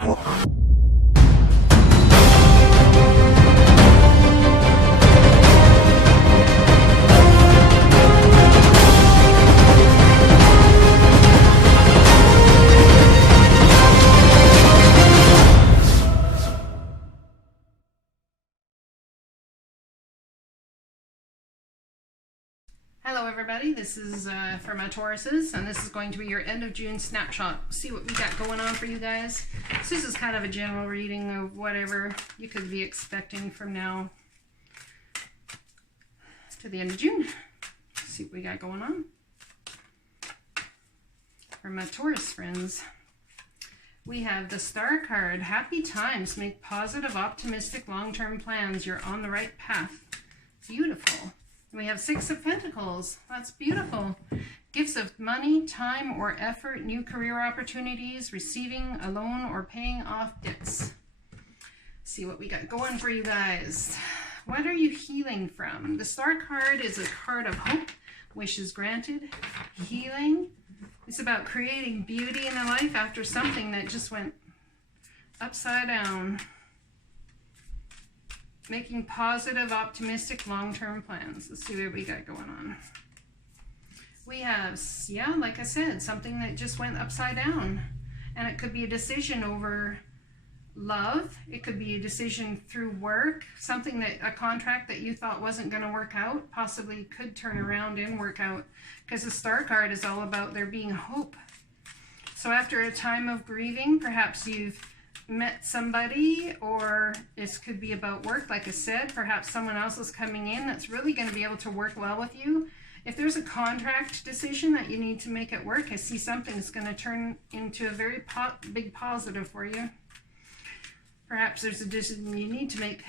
Hello everybody, this is for my Tauruses, and this is going to be your end of June snapshot. See what we got going on for you guys. So this is kind of a general reading of whatever you could be expecting from now to the end of June. See what we got going on for my Taurus friends. We have the Star card. Happy times. Make positive, optimistic, long-term plans. You're on the right path. Beautiful. We have Six of Pentacles. That's beautiful. Gifts of money, time, or effort, new career opportunities, receiving a loan, or paying off debts. See what we got going for you guys. What are you healing from? The Star card is a card of hope, wishes granted, healing. It's about creating beauty in the life after something that just went upside down. Making positive, optimistic, long-term plans. Let's see what we got going on. We have, yeah, like I said, something that just went upside down. And it could be a decision over love. It could be a decision through work. Something that, a contract that you thought wasn't going to work out, possibly could turn around and work out. Because the Star card is all about there being hope. So after a time of grieving, perhaps you've met somebody, or this could be about work, like I said. Perhaps someone else is coming in that's really going to be able to work well with you. If there's a contract decision that you need to make at work, I see something's going to turn into a very big positive for you. Perhaps there's a decision you need to make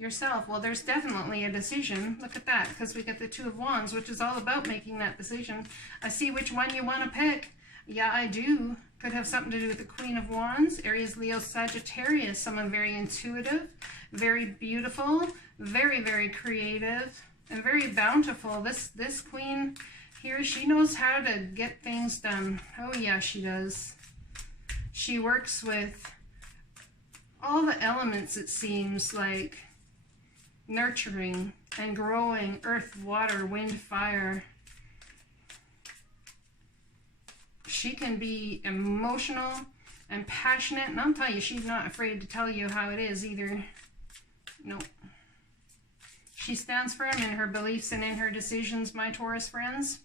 yourself. Well, there's definitely a decision. Look at that, because we got the Two of Wands, which is all about making that decision. I see which one you want to pick. Yeah, I do. Could have something to do with the Queen of Wands, Aries, Leo, Sagittarius. Someone very intuitive, very beautiful, very, very creative, and very bountiful. This queen here, she knows how to get things done. Oh yeah, she does. She works with all the elements, it seems, like nurturing and growing, earth, water, wind, fire. She can be emotional and passionate, and I'll tell you, she's not afraid to tell you how it is either. Nope. She stands firm in her beliefs and in her decisions, my Taurus friends.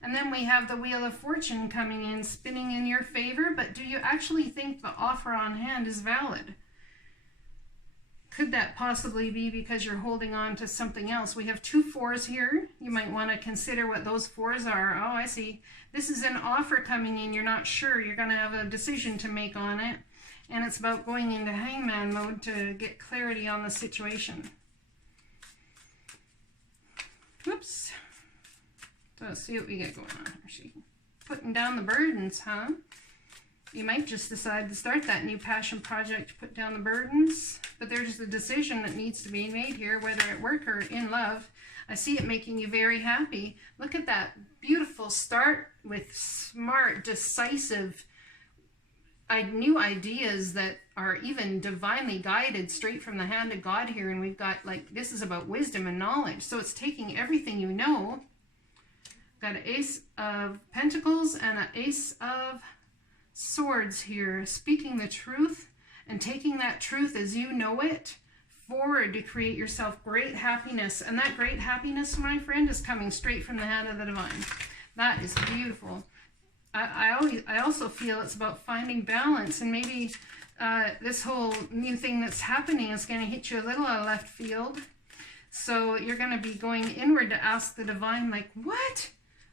And then we have the Wheel of Fortune coming in, spinning in your favor, but do you actually think the offer on hand is valid? Could that possibly be because you're holding on to something else? We have two fours here. You might want to consider what those fours are. Oh, I see. This is an offer coming in. You're not sure. You're going to have a decision to make on it. And it's about going into hangman mode to get clarity on the situation. Whoops. So let's see what we get going on here. She putting down the burdens, huh? You might just decide to start that new passion project, put down the burdens, but there's a decision that needs to be made here, whether at work or in love. I see it making you very happy. Look at that beautiful start with smart, decisive, new ideas that are even divinely guided straight from the hand of God here. And we've got, like, this is about wisdom and knowledge. So it's taking everything you know. Got an Ace of Pentacles and an Ace of Swords here, speaking the truth and taking that truth as you know it forward to create yourself great happiness. And that great happiness, my friend, is coming straight from the hand of the divine. That is beautiful. I also feel it's about finding balance, and maybe this whole new thing that's happening is going to hit you a little out of left field. So you're going to be going inward to ask the divine, like, what?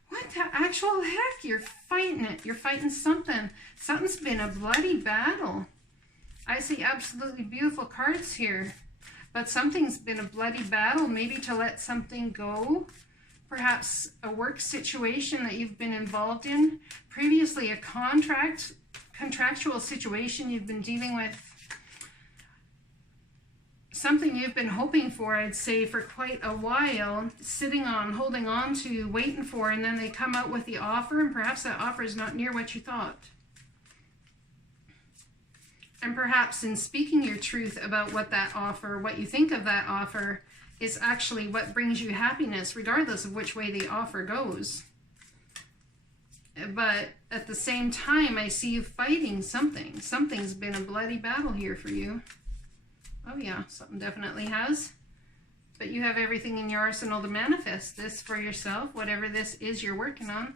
What the actual heck? You're fighting it. You're fighting something. Something's been a bloody battle. I see absolutely beautiful cards here. But something's been a bloody battle. Maybe to let something go. Perhaps a work situation that you've been involved in. Previously a contractual situation you've been dealing with. Something you've been hoping for, I'd say, for quite a while, sitting on, holding on to, waiting for, and then they come out with the offer, and perhaps that offer is not near what you thought. And perhaps in speaking your truth about what that offer, what you think of that offer, is actually what brings you happiness, regardless of which way the offer goes. But at the same time, I see you fighting something. Something's been a bloody battle here for you. Oh yeah, something definitely has. But you have everything in your arsenal to manifest this for yourself, whatever this is you're working on.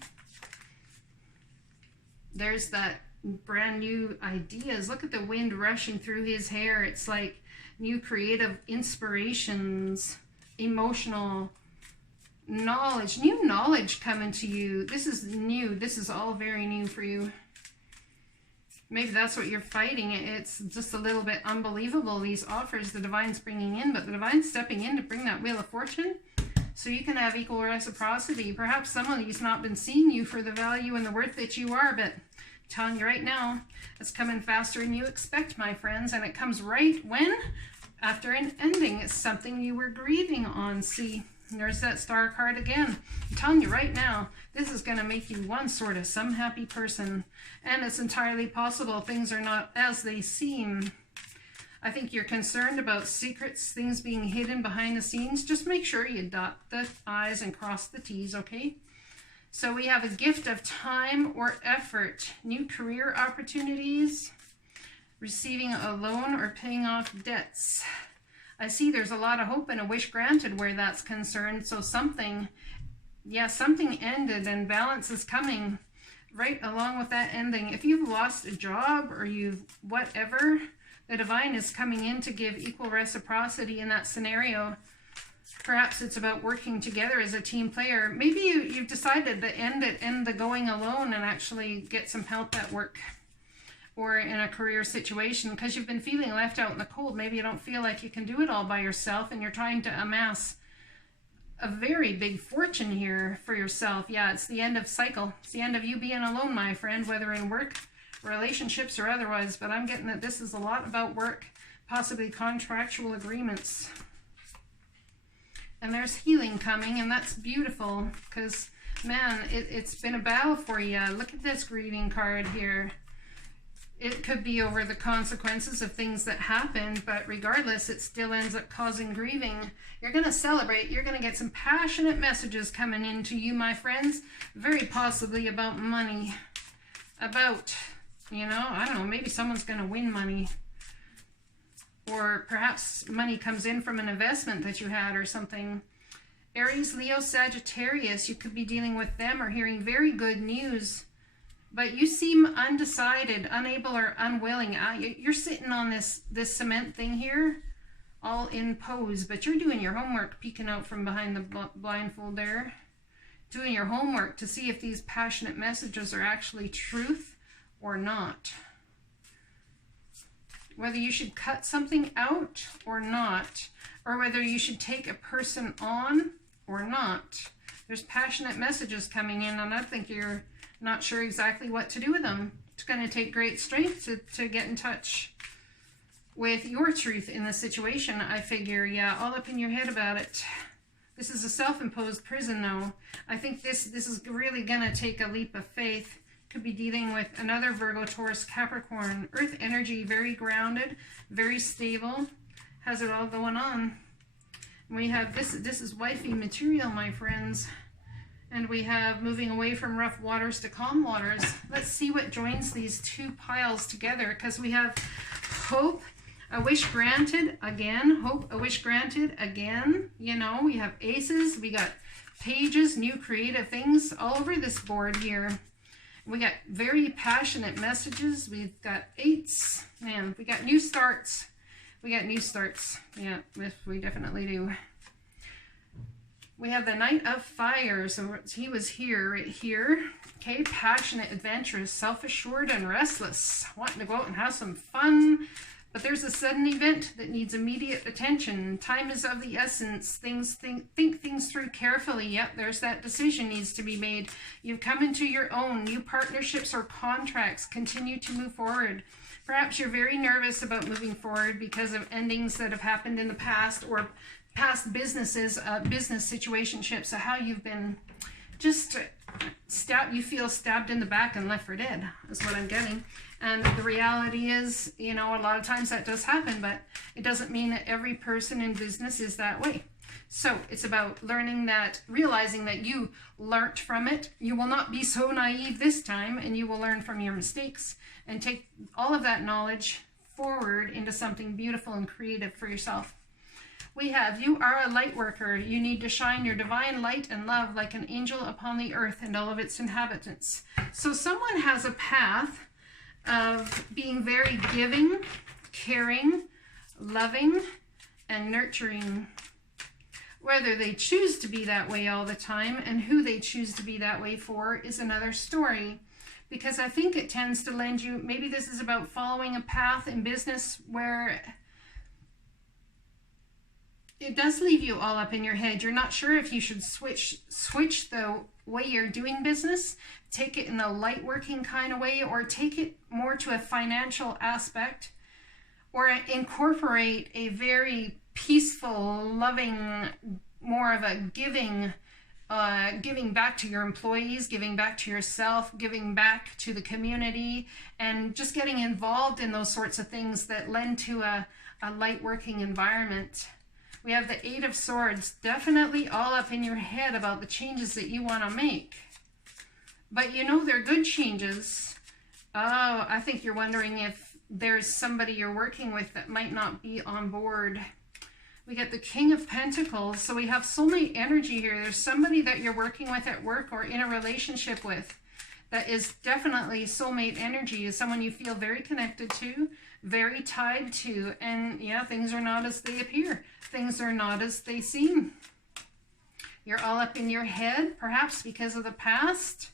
There's that brand new ideas. Look at the wind rushing through his hair. It's like new creative inspirations, emotional knowledge, new knowledge coming to you. This is new. This is all very new for you. Maybe that's what you're fighting. It's just a little bit unbelievable, these offers the Divine's bringing in, but the Divine's stepping in to bring that Wheel of Fortune so you can have equal reciprocity. Perhaps somebody's not been seeing you for the value and the worth that you are, but I'm telling you right now, it's coming faster than you expect, my friends, and it comes right when? After an ending. It's something you were grieving on. See, there's that Star card again. I'm telling you right now, this is going to make you one sort of some happy person. And it's entirely possible things are not as they seem. I think you're concerned about secrets, things being hidden behind the scenes. Just make sure you dot the I's and cross the T's, okay? So we have a gift of time or effort, new career opportunities, receiving a loan or paying off debts. I see there's a lot of hope and a wish granted where that's concerned. So something, yeah, something ended and balance is coming right along with that ending. If you've lost a job or you've whatever, the Divine is coming in to give equal reciprocity in that scenario. Perhaps it's about working together as a team player. Maybe you've decided to end the going alone and actually get some help at work or in a career situation because you've been feeling left out in the cold. Maybe you don't feel like you can do it all by yourself and you're trying to amass a very big fortune here for yourself. Yeah, it's the end of cycle. It's the end of you being alone, my friend, whether in work, relationships, or otherwise. But I'm getting that this is a lot about work, possibly contractual agreements. And there's healing coming, and that's beautiful because, man, it's been a battle for you. Look at this grieving card here. It could be over the consequences of things that happened, but regardless, it still ends up causing grieving. You're going to celebrate. You're going to get some passionate messages coming into you, my friends, very possibly about money. About, you know, I don't know, maybe someone's going to win money. Or perhaps money comes in from an investment that you had or something. Aries, Leo, Sagittarius, you could be dealing with them or hearing very good news. But you seem undecided, unable, or unwilling. You're sitting on this cement thing here, all in pose, but you're doing your homework, peeking out from behind the blindfold there. Doing your homework to see if these passionate messages are actually truth or not. Whether you should cut something out or not, or whether you should take a person on or not. There's passionate messages coming in, and I think you're not sure exactly what to do with them. It's going to take great strength to get in touch with your truth in the situation, I figure. Yeah, all up in your head about it. This is a self-imposed prison, though. I think this is really going to take a leap of faith. Could be dealing with another Virgo, Taurus, Capricorn. Earth energy, very grounded, very stable. Has it all going on. We have this is wifey material, my friends. And we have moving away from rough waters to calm waters. Let's see what joins these two piles together, because we have hope, a wish granted again, hope, a wish granted again. You know, we have aces, we got pages, new creative things all over this board here. We got very passionate messages. We've got eights. Man, we got new starts. We got new starts. Yeah, we definitely do. We have the Knight of Fire, so he was here, right here. Okay, passionate, adventurous, self-assured, and restless. Wanting to go out and have some fun, but there's a sudden event that needs immediate attention. Time is of the essence. Think things through carefully. Yep, there's that decision needs to be made. You've come into your own. New partnerships or contracts continue to move forward. Perhaps you're very nervous about moving forward because of endings that have happened in the past or past businesses, business situationships, so how you've been just you feel stabbed in the back and left for dead, is what I'm getting. And the reality is, you know, a lot of times that does happen, but it doesn't mean that every person in business is that way. So it's about learning that, realizing that you learnt from it. You will not be so naive this time, and you will learn from your mistakes and take all of that knowledge forward into something beautiful and creative for yourself. We have, you are a light worker. You need to shine your divine light and love like an angel upon the earth and all of its inhabitants. So someone has a path of being very giving, caring, loving, and nurturing. Whether they choose to be that way all the time and who they choose to be that way for is another story. Because I think it tends to lend you, maybe this is about following a path in business where it does leave you all up in your head. You're not sure if you should switch the way you're doing business, take it in a light working kind of way, or take it more to a financial aspect, or incorporate a very peaceful, loving, more of a giving back to your employees, giving back to yourself, giving back to the community, and just getting involved in those sorts of things that lend to a light working environment. We have the Eight of Swords, definitely all up in your head about the changes that you want to make. But you know they're good changes. Oh, I think you're wondering if there's somebody you're working with that might not be on board. We get the King of Pentacles, so we have soulmate energy here. There's somebody that you're working with at work or in a relationship with that is definitely soulmate energy, is someone you feel very connected to, very tied to, and yeah, things are not as they appear. Things are not as they seem. You're all up in your head, perhaps because of the past,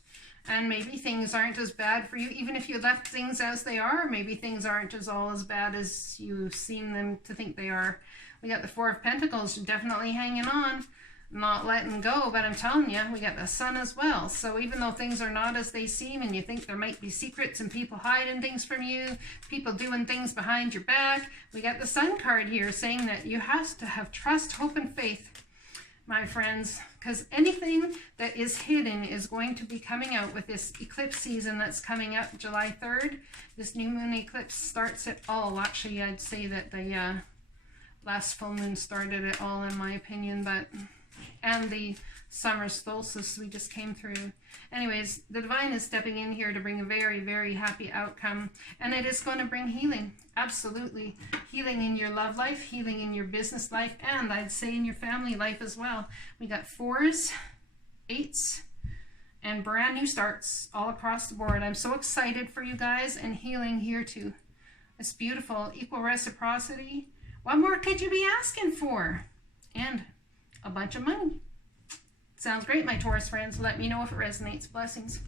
and maybe things aren't as bad for you, even if you left things as they are. Maybe things aren't all as bad as you seem them to think they are. We got the Four of Pentacles, definitely hanging on, not letting go, but I'm telling you, we got the Sun as well. So even though things are not as they seem, and you think there might be secrets and people hiding things from you, people doing things behind your back, we got the Sun card here saying that you have to have trust, hope, and faith, my friends, because anything that is hidden is going to be coming out with this eclipse season that's coming up July 3rd. This new moon eclipse starts it all. Actually, I'd say that the last full moon started it all, in my opinion, but and the summer solstice we just came through. Anyways, the divine is stepping in here to bring a very, very happy outcome, and it is going to bring healing. Absolutely. Healing in your love life, healing in your business life, and I'd say in your family life as well. We got 4s, 8s, and brand new starts all across the board. I'm so excited for you guys, and healing here too. It's beautiful. Equal reciprocity. What more could you be asking for? And a bunch of money. Sounds great, my Taurus friends. Let me know if it resonates. Blessings.